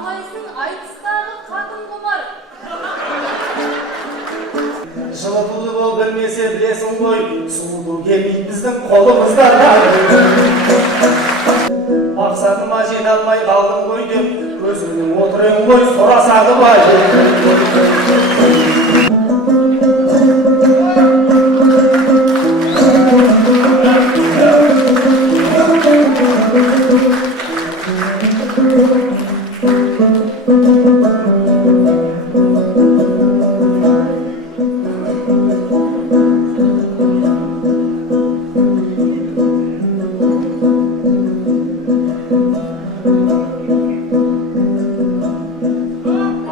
Қалайсың айтыстағы қатын құмар? Жылытуды бол білмесе білесің ғой, сұлу келмейді біздің қолымыздан. Мақсатыма жете алмай қалдым ғой деп, көзімнің отырың ғой сұрасады бай.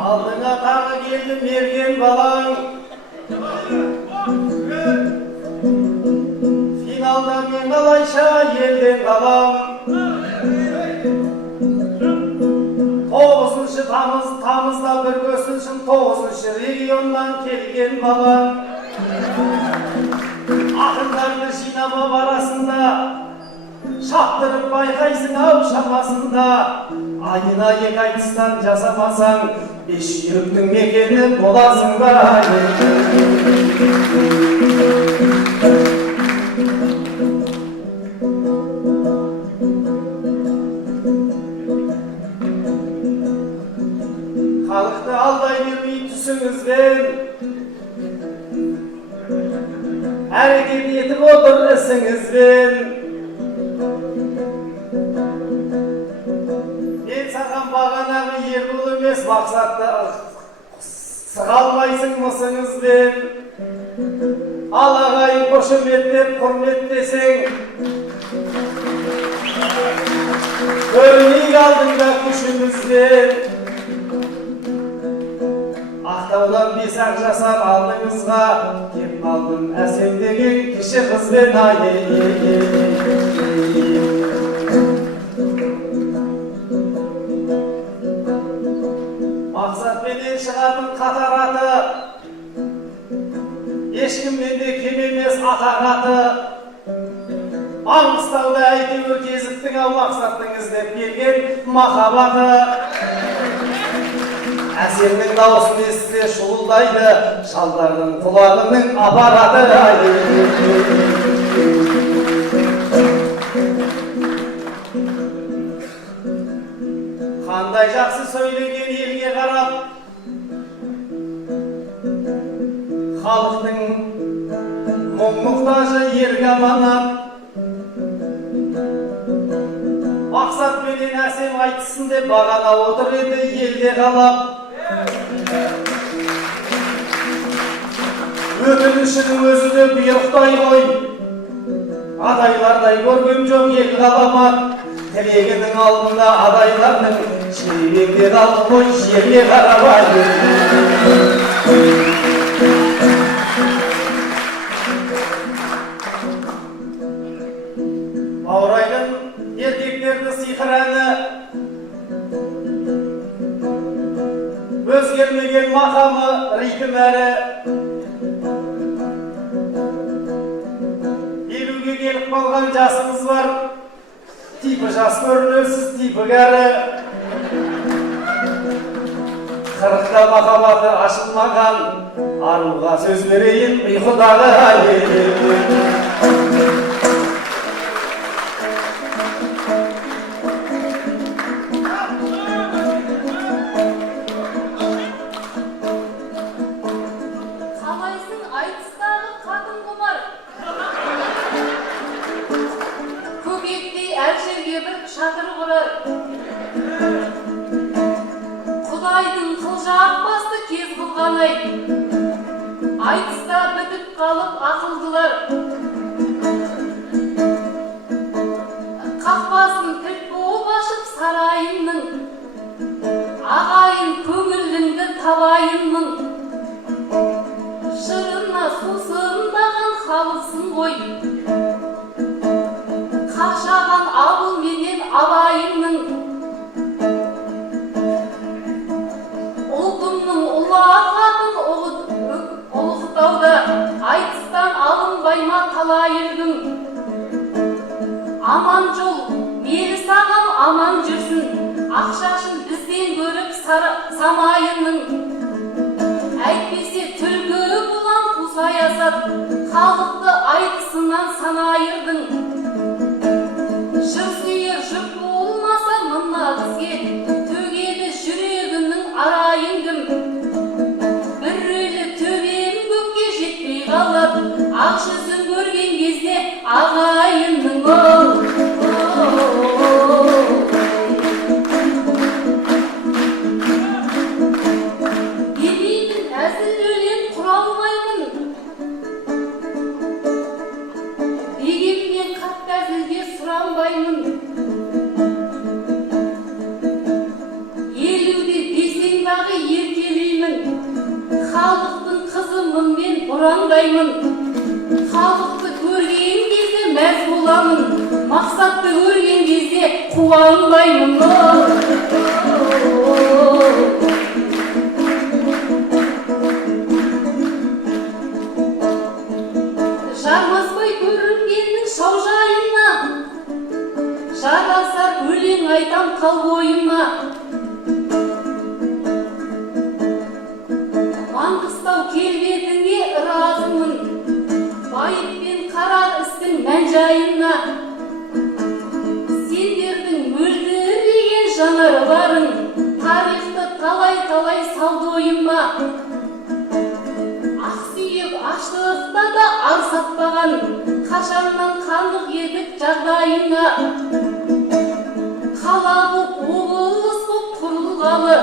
Алдыңа тағы келді мерген балаң, финалда мен қалайша елден қалам. 9-шы тамызда бір көсіншін, 9-шы регионнан келген балаң. Ақындарды жинап арасында, шаптырып байқайсың ау шамасында. Айына 2 айтыстан жасамасаң, 5 үйректің мекені боласың ба? Халықты алдай бермей түсіңізбен, әрекет етіп отыр ісіңізбен. Мен саған бағанағы ербол емес, мақсатты сығалмайсың мысыңызбен. Ал ағайын қошеметтеп құрметтесең, көрінейік алдыңда күшімізбен. Ақтаудан 5 ақ жасар алдыңызға, кеп қалдым әсем деген кіші қызбен. Мақсатпенен шығатын қатар аты, ешкіммен де кем емес атағаты. Маңғыстауда әйтеуір кезіктің ау мақсаттың іздеп келген махаббаты. Әсемнің дауысын естісе шуылдайды, шалдардың құлағының апараты. Қандай жақсы сөйлеген елге қарап, халықтың мұң-мұқтажы ерге аманат. Мақсатпенен әсем айтсын деп бағана отыр еді елде қалап. Өтінішінің өзі де бұйрықтай ғой, адайлардай көрген жоқ ел ғаламат. Тілегінің алдында адайлардың шеребеңде қалды ғой жерге қарабай. Баурайдың еркектерді сиқыр әні, өзгермеген мақамы ритм әрі. 50-ге келіп қалған жасыңыз бар, типі жас көрінерсіз, типі кәрі. 40-та махаббаты ашылмаған, аруға сөз берейін ұйқыдағы. Қалайсың айтыстағы қатын құмар? Көкектей әр жерге бір шатыр құрар. Құдайдың қылжақ басты кез қылғаны-ай, айтыста бітіп қалып ақылдылар. Қақпасын кілт буып ашып сарайымның, ағайын көңіліңді табайынмын. Шырына сусындаған халықсың ғой, қашаған абыл менен абайымның. Ұлтымның ұлағатын ұлықтауда, айтыстан алынбай ма талай үргің. Аман жол, мейлі саған аман жүрсін, ақшашын бізден көріп самайының, әйтпесе түлкі бұлан құсаясат, халықты айтысынан санайырдың. Жыр сүйер жүк болмаса мына бізге, төгеді жүрегімнің арайын кім. Bir rüylü töbem gökке жетпей қалып, ақ жүзін көрген кезде ағайынның ол. Демеймін әзіл өлең құра алмаймын, дегенмен қатты әзілге сұранбаймын. Елуде десең дағы еркелеймін, халықтың қызымын мен ұрандаймын. Халықты көрген кезде мәз боламын, мақсатты көрген кезде қуанбаймын. Жармаспай көрінгеннің шаужайына, жарасар өлең айтам қал бойыма. Маңғыстау келбетіңе разымын, байып пен қара істің мән-жайына. Сендердің мөлдіреген жанары барың, тарихты талай-талай салды ойыма. Ақсүйек аштықта да арсатпаған, қашаннан қанық едік жағдайына. Қалалы облыс боп құрылғалы,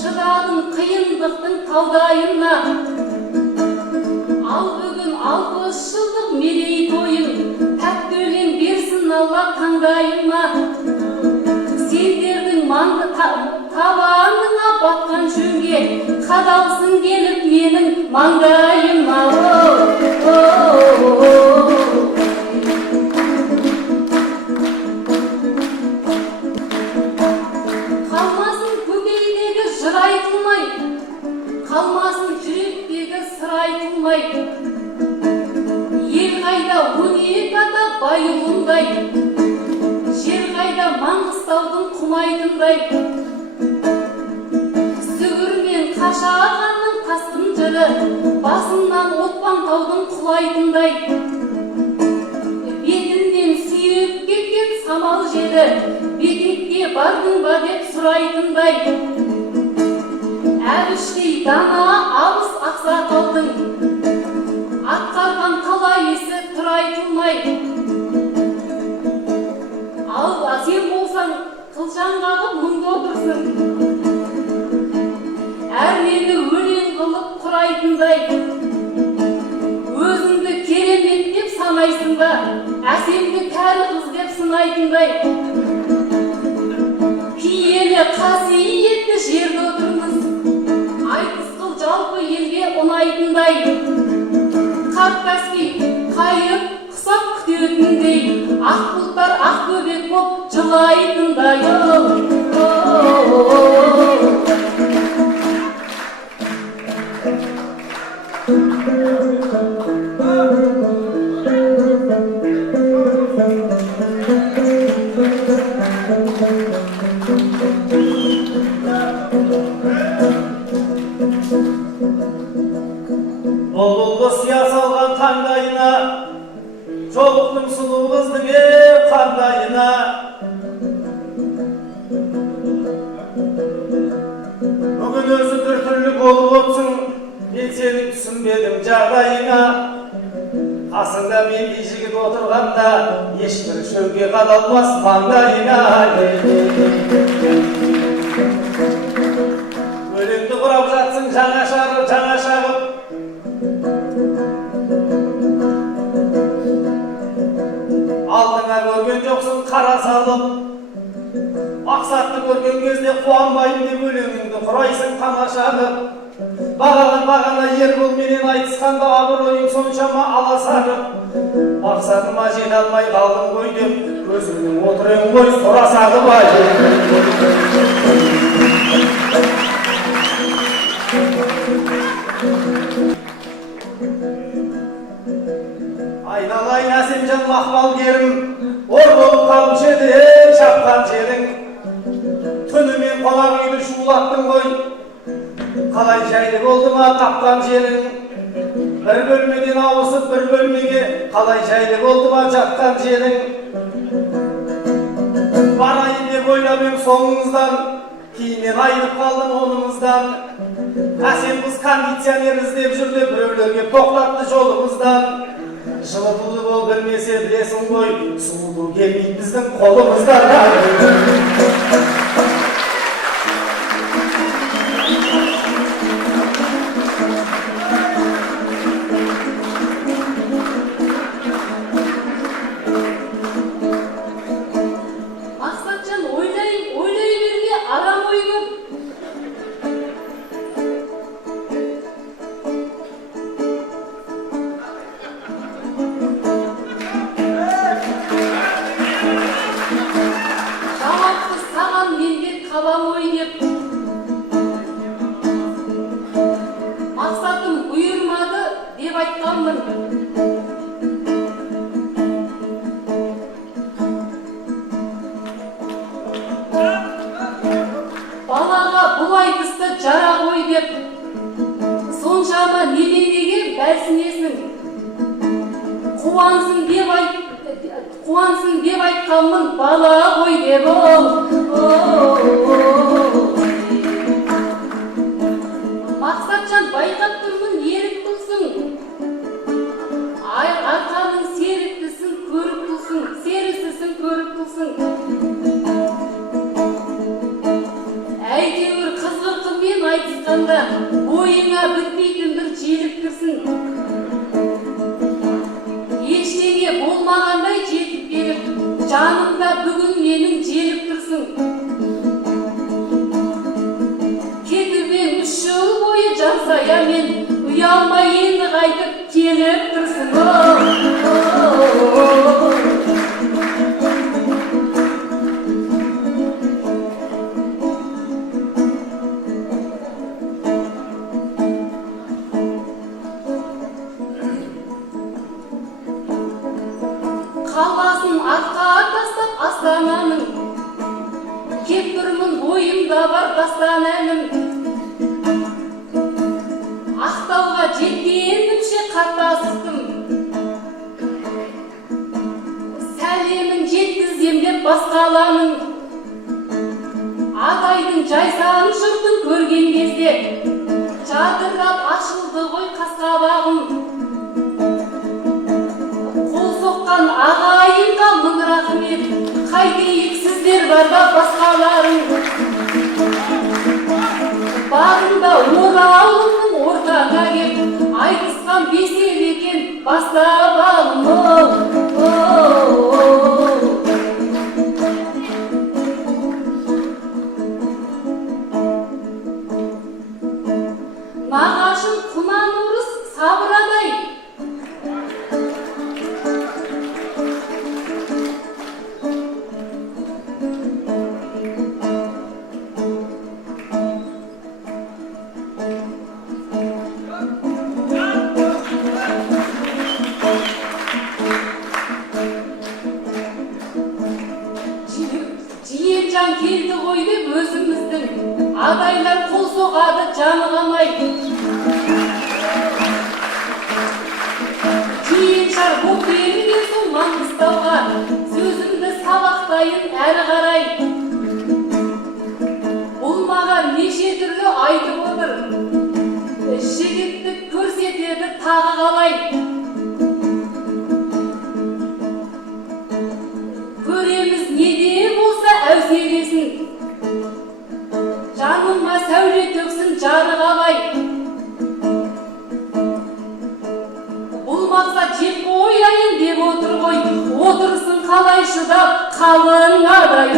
шыдадың қиындықтың таудайына. Ал бүгін 60 жылдық мерейтойың, тәтті өлең берсін Алла таңдайыма. Сендердің маңды табаныңа батқан жөнге, қадалсын келіп менің маңдайыма. Қалмасын көкейдегі жыр айтылмай, қалмасын жүректегі сыр айтылмай. Ел қайда 12 ата байұлындай, жер қайда Маңғыстаудың құмайтындай. Сүгірмен қашағанның тасқын жыры, басынан отпан таудың құлайтындай. Бетінен сүйіп кеткен самал жері, бекетке бардың ба деп сұрайтындай. Әбіштей дана алыс ақсақалдың, атқарған талай ісі тұр айтылмай. Ал сен болсаң қылжанғағы мұңда отырсың, әрнені өлең қылып құрайтындай. Өзіңді керемет деп санайсың ба, әсемді кәрі қыз деп сынайтындай. Киелі қасиетті жерде отырмыз, айтыс қыл жалпы елге ұнайтындай. Қарт Каспий қайырып құсап күтетіндей, ақ бұлттар ақ бөбек боп жылайтындай. Бұлбұлды сия салған таңдайына, жолықтың сұлу қыздың қандайына. Бүгін өзі түрлі болып отсың, мен сенің түсінбедім жағдайына. Қасыңда мендей жігіт отырғанда, ешбір шөңге қадалмас маңдайына. Өлеңді құрап жатсың жаңа шағып, алдыңа көрген жоқсың қара салып. Мақсатты көрген кезде қуанбайым деп өлеңіңді құрайсың тамашағып. Бағана ербол менен айтысқанда абыройың соншама аласарып. Мақсатыма жете алмай қалдым ғой деп көзімнің отырың ғой сұрасағым ай. Айналайын әсемжан мақпалгерім, ор болып қалушы еді шапқан жерің. Түнімен қонақ үйді шулап шулаттың ғой. Қалай жайлы болды ма тапқан жерің? Bir bölmeden ауысып bir bölmеге қалай жайлы болды ма жатқан жерің? Барайын деп ойлап ем соңыңыздан, кейіннен айнып қалдым оныңыздан. Әсем қыз кондиционер іздеп жүр деп біреулерге тоқтатты жолымыздан. Жылытуды бол білмесе білесің ғой, суыту келмейді біздің қолымыздан. Мақсатжан, ойлай берме, арам ой көп. Жауапты саған менде қалам ойнеп. Мақсатым бұйырмады деп айтқанмын. Балаға бұл айтысты жара ғой деп, соншама не деген бәлсінесің. Қуансын деп айтқанмын, бала ғой деп ол. Мақсатжан, байқап тұрмын, ерік тұлсың. Арқаның серіктісің, көріп тұлсың, серісісің, көріп тұлсың. Әйтеуір қызғырқымен айтысқанда бойыңа бітпейтін бір желік кірсін. Ештеңе болмағандай жетіп беріп, жанымда бүгін менің желіп тұрсың. Кетіп ең 3 жыл бойы жансая мен, ұялмай енді қайтып келіп тұрсың. Қаласын артқа тастап Астананың, кеп тұрмын бойымда бар дастан әнім. Ақтауға жеткенімше қатты асықтым, сәлемін жеткізем деп басқаланың. Адайдың жайсан жұртын көрген кезде жадырап ашылды ғой қас-қабағым. Соққан ағайынға мың рахмет, қайтейік сіздер барда басқаларың. Бағында оралымның ортаңа кеп, айтысқан бесел екен бастабалым. Нағашым құнан ұрыс сабырадай. Жиенжан келді ғой деп өзіміздің, адайлар қол соғады жаны қалмай. Жиеншар боп берген соң Маңғыстауға, сөзімді сабақтайын әрі қарай. Бұл маған неше түрлі айтып отыр, жігітті көрсетеді тағы қалай. Көреміз неде болса әуселесін, жаныма сәуле төксін жары қалай. Бұл мақсат жеп қояйын деп отыр ғой, отырсын қалай шыдап қалың адай.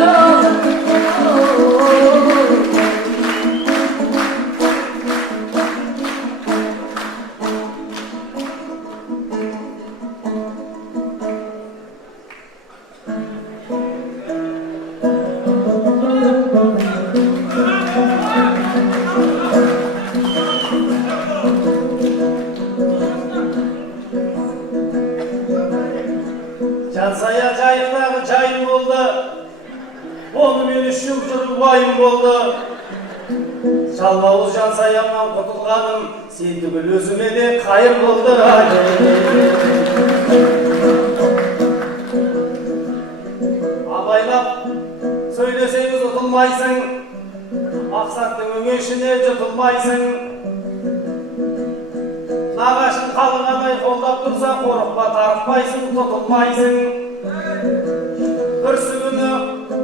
Жансая жайықтағы жайым болды, оны мен 3 жыл жүріп уайым болды. жалмауыз жансаямнан құтылғаным, сен түгіл өзіме де қайыр болдырады. Абайлап сөйлесеңіз ұтылмайсың, мақсаттың өңешіне жұтылмайсың. Нағашын қалыңамай қолдап тұрса, қорықпа тарықпайсың, тұтылмайсың. Бүрсі күні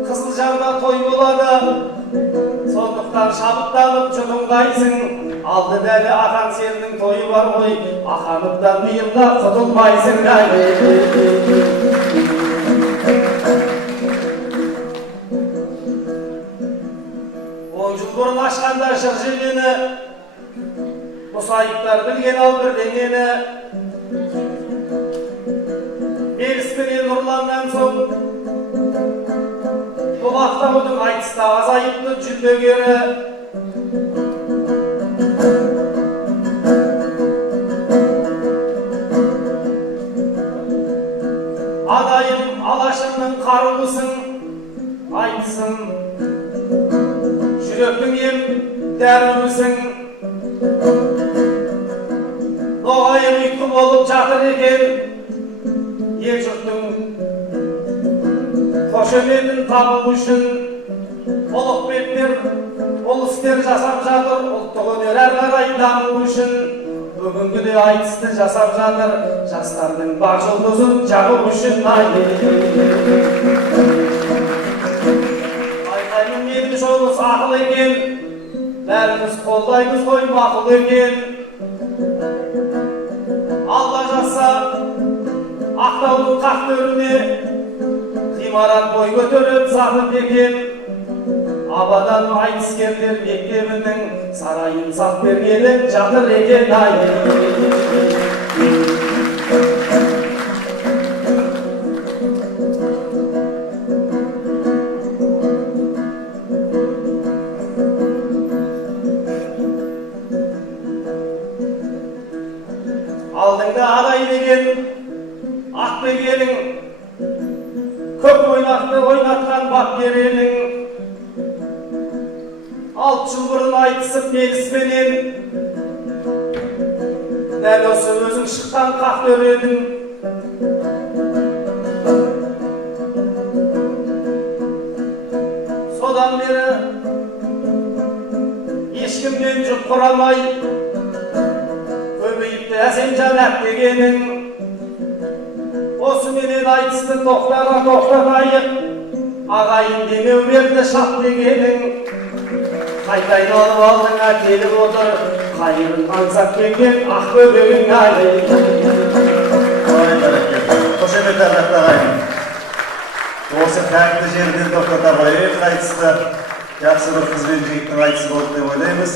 Қызылжарда той болады, сондықтан шабыттанып жұтылмайсың. Алды дәлі ақан сенің тойы бар ғой, ақанымдан биылда құтылмайсың. 10 жыл бұрын ашқанда жыр желені, мұсайыптар білген ал бірдеңені. Беріспенен ұрланнан соң бұл ақтаудың айтыста азайыпты жүлдегері. Адайым алашымның қарулысың, айтысың, жүректің ем дәрумісің. Ноғайым ұйқы болып жатыр екен, ел жұрттың қошеметін табу үшін. Ұлықбектер бұл істер жасап жатыр, ұлттық өнер әрі қарай даму үшін. Бүгінгіде айтысты жасап жатыр, жастардың бар жұлдызын жағу үшін. Айтаймын менің жолымыз ақыл екен, бәріміз қолдаймыз ғой мақұл екен. Алла жазса Ақтаудың қақ төріне ғимарат бой көтеріп сатып екен. Абадан айтыскерлер мектебінің сарайын сап бергелі жатыр екен. Алдыңда адай деген Ақбергенің, көк ойнақты ойнатқан бапкеренің. 6 жыл бұрын айтысып келіспенен, дәл осы өзің шыққан қақ төредің. Содан бері ешкіммен жұп құрамай, көбейіпті әсем жанат дегенің. Осы менен айтысты тоқтарға тоқтатайық, ағайын демеу берді шап дегенің. Қайтайын алып алдыңа келіп отыр, қайырын аңсап келген ақ бөбегің. Қошемет арнақты ағайын. Осы тәкті жерден тоқтата қойып айтысты. Жақсы бір қыз бен жігіттің айтысы болды деп ойлаймыз.